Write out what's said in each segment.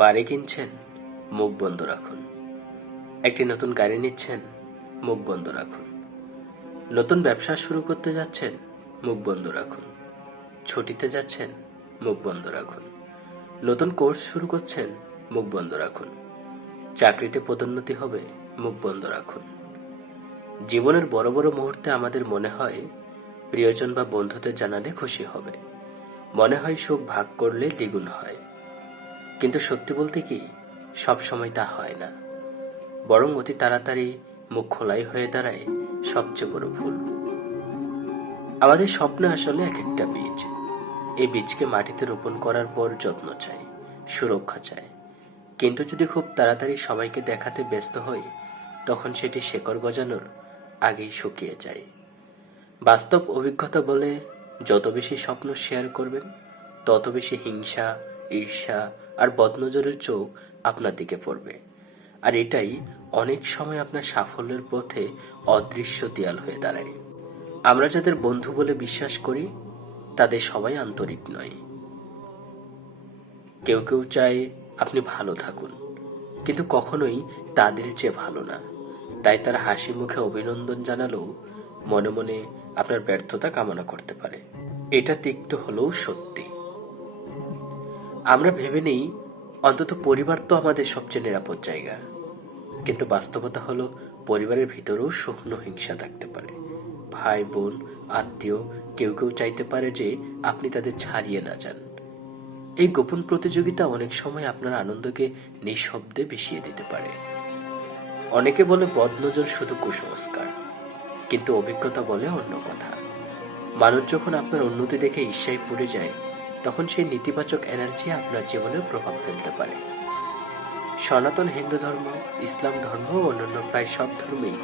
বাড়ি কিনছেন, মুখ বন্ধ রাখুন। একটি নতুন গাড়ি নিচ্ছেন, মুখ বন্ধ রাখুন। নতুন ব্যবসা শুরু করতে যাচ্ছেন, মুখ বন্ধ রাখুন। ছুটিতে যাচ্ছেন, মুখ বন্ধ রাখুন। নতুন কোর্স শুরু করছেন, মুখ বন্ধ রাখুন। চাকরিতে পদোন্নতি হবে, মুখ বন্ধ রাখুন। জীবনের বড় বড় মুহূর্তে আমাদের মনে হয় প্রিয়জন বা বন্ধুদের জানালে খুশি হবে, মনে হয় সুখ ভাগ করলে দ্বিগুণ হয়। কিন্তু সত্যি বলতে কি, সব সময় তা হয় না। বরং অতি তাড়াতাড়ি মুখ খোলাই হয়ে দাঁড়ায় সবচেয়ে বড় ভুল। আমাদের স্বপ্ন আসলে এক একটা বীজ। এই বীজকে মাটিতে রোপণ করার পর যত্ন চাই, সুরক্ষা চাই। কিন্তু যদি খুব তাড়াতাড়ি সবাইকে দেখাতে ব্যস্ত হই, তখন সেটি শেকড় গজানোর আগেই শুকিয়ে যায়। বাস্তব অভিজ্ঞতা বলে, যত বেশি স্বপ্ন শেয়ার করবেন, তত বেশি হিংসা, ঈর্ষা আর বদনজরের চোখ আপনার দিকে পড়বে। আর এটাই অনেক সময় আপনার সাফল্যের পথে অদৃশ্য দেয়াল হয়ে দাঁড়ায়। আমরা যাদের বন্ধু বলে বিশ্বাস করি, তাদের সবাই আন্তরিক নয়। কেউ কেউ চায় আপনি ভালো থাকুন, কিন্তু কখনোই তাদের চেয়ে ভালো না। তাই তারা হাসি মুখে অভিনন্দন জানালেও মনে মনে আপনার ব্যর্থতা কামনা করতে পারে। এটা তিক্ত হলেও সত্যি। আমরা ভেবে নেই অন্তত পরিবার তো আমাদের সবচেয়ে নিরাপদ জায়গা, কিন্তু বাস্তবতা হলো পরিবারের ভিতরেও শুকনো হিংসা থাকতে পারে। ভাই বোন, আত্মীয়, কেউ কেউ চাইতে পারে যে আপনি তাদের ছাড়িয়ে না যান। এই গোপন প্রতিযোগিতা অনেক সময় আপনার আনন্দকে নিঃশব্দে বিষিয়ে দিতে পারে। অনেকে বলে বদনজর শুধু কুসংস্কার, কিন্তু অভিজ্ঞতা বলে অন্য কথা। মানুষ যখন আপনার উন্নতি দেখে ঈর্ষায় পড়ে যায়, তখন সেই নেতিবাচক এনার্জি আপনার জীবনে প্রভাব ফেলতে পারে। সনাতন হিন্দু ধর্ম, ইসলাম ধর্ম ও অন্যান্য প্রায় সব ধর্মেই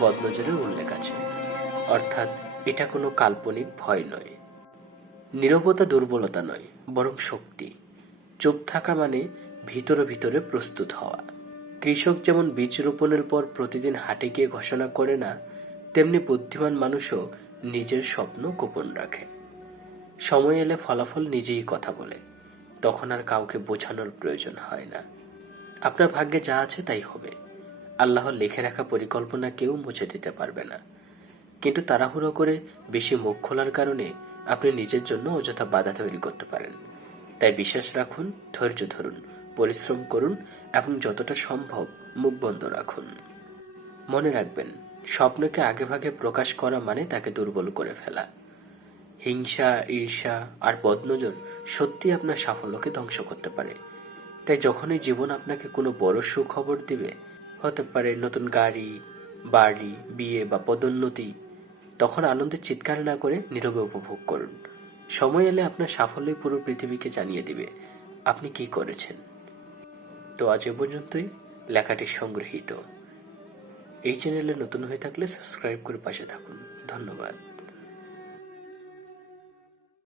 বদনজরের উল্লেখ আছে। অর্থাৎ এটা কোনো কাল্পনিক ভয় নয়। নীরবতা দুর্বলতা নয়, বরং শক্তি। চুপ থাকা মানে ভিতরে ভিতরে প্রস্তুত হওয়া। কৃষক যেমন বীজ রোপণের পর প্রতিদিন হাটে গিয়ে ঘোষণা করে না, তেমনি বুদ্ধিমান মানুষও নিজের স্বপ্ন গোপন রাখে। সময় এলে ফলাফল নিজেই কথা বলে, তখন আর কাউকে বোঝানোর প্রয়োজন হয় না। আপনার ভাগ্যে যা আছে তাই হবে। আল্লাহর লিখে রাখা পরিকল্পনা কেউ মুছে দিতে পারবে না। কিন্তু তাড়াহুড়ো করে বেশি মুখ খোলার কারণে আপনি নিজের জন্য অযথা বাধা তৈরি করতে পারেন। তাই বিশ্বাস রাখুন, ধৈর্য ধরুন, পরিশ্রম করুন এবং যতটা সম্ভব মুখ বন্ধ রাখুন। মনে রাখবেন, স্বপ্নকে আগেভাগে প্রকাশ করা মানে তাকে দুর্বল করে ফেলা। হিংসা, ঈর্ষা আর বদনজর সত্যি আপনার সাফল্যকে ধ্বংস করতে পারে। তাই যখনই জীবন আপনাকে কোনো বড় সুখবর দিবে, হতে পারে নতুন গাড়ি, বাড়ি, বিয়ে বা পদোন্নতি, তখন আনন্দে চিৎকার না করে নীরবে উপভোগ করুন। সময় এলে আপনার সাফল্যই পুরো পৃথিবীকে জানিয়ে দিবে আপনি কি করেছেন। তো আজ এ পর্যন্তই। লেখাটি সংগৃহীত। এই চ্যানেলে নতুন হয়ে থাকলে সাবস্ক্রাইব করে পাশে থাকুন। ধন্যবাদ।